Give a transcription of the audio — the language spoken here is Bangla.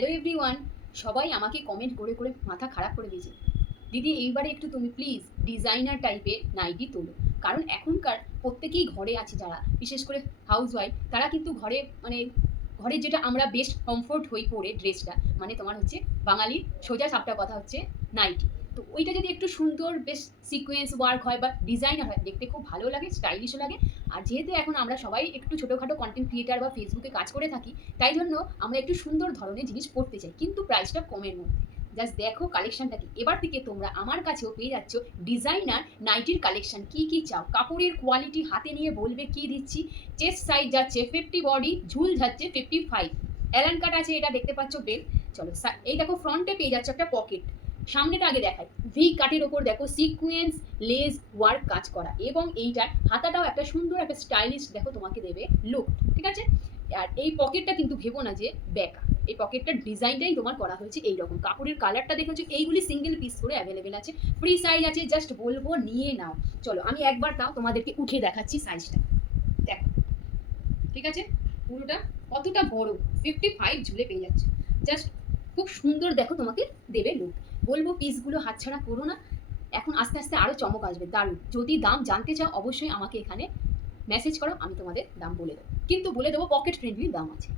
হ্যালো এভরিওয়ান, সবাই আমাকে কমেন্ট করে করে মাথা খারাপ করে দিয়েছে। দিদি এইবারে একটু তুমি প্লিজ ডিজাইনার টাইপের নাইটি তোলো, কারণ এখনকার প্রত্যেকেই ঘরে আছে, যারা বিশেষ করে হাউসওয়াইফ তারা কিন্তু ঘরে ঘরের যেটা আমরা বেস্ট কমফোর্ট হই পরে ড্রেসটা, মানে তোমার হচ্ছে বাঙালির সোজা সাপটা কথা হচ্ছে নাইটি। তো ওইটা যদি একটু সুন্দর বেশ সিকোয়েন্স ওয়ার্ক হয় বা ডিজাইনার হয়, দেখতে খুব ভালো লাগে, স্টাইলিশও লাগে। আর যেহেতু এখন আমরা সবাই একটু ছোটোখাটো কন্টেন্ট ক্রিয়েটার বা ফেসবুকে কাজ করে থাকি, তাই জন্য আমরা একটু সুন্দর ধরনের জিনিস পড়তে চাই, কিন্তু প্রাইসটা কমের মধ্যে। জাস্ট দেখো কালেকশনটা কি। এবার থেকে তোমরা আমার কাছেও পেয়ে যাচ্ছ ডিজাইনার নাইটির কালেকশন। কি কি চাও, কাপড়ের কোয়ালিটি হাতে নিয়ে বলবে কি দিচ্ছি। চেস্ট সাইজ যাচ্ছে 50, বডি ঝুল যাচ্ছে 55, অ্যালান কাট আছে, এটা দেখতে পাচ্ছ বেল। চলো এই দেখো ফ্রন্টে পেয়ে যাচ্ছে একটা পকেট, সামনেটা আগে দেখাই। ভি কাটের ওপর দেখো সিকোয়েন্স লেস ওয়ার্ক কাজ করা, এবং এইটার হাতাটাও একটা সুন্দর একটা স্টাইলিশ দেখো তোমাকে দেবে লুক, ঠিক আছে। আর এই পকেটটা কিন্তু ভেবো না যে বেকা, এই পকেটটার ডিজাইনটাই তোমার করা হয়েছে এইরকম। কাপড়ের কালারটা দেখেছো, এইগুলি সিঙ্গেল পিস করে অ্যাভেলেবেল আছে, ফ্রি সাইজ আছে, জাস্ট বলবো নিয়ে নাও। চলো আমি একবার তাও তোমাদেরকে উঠে দেখাচ্ছি সাইজটা, দেখো ঠিক আছে। পুরোটা কতটা বড়, 55 ঝুলে পেয়ে যাচ্ছে। জাস্ট খুব সুন্দর দেখো তোমাকে দেবে লুক। বলবো পিসগুলো হাতছাড়া করো না, এখন আস্তে আস্তে আরও চমক আসবে দারুণ। যদি দাম জানতে চাও অবশ্যই আমাকে এখানে মেসেজ করো, আমি তোমাদের দাম বলে দেবো, কিন্তু বলে দেবো পকেট ফ্রেন্ডলি দাম আছে।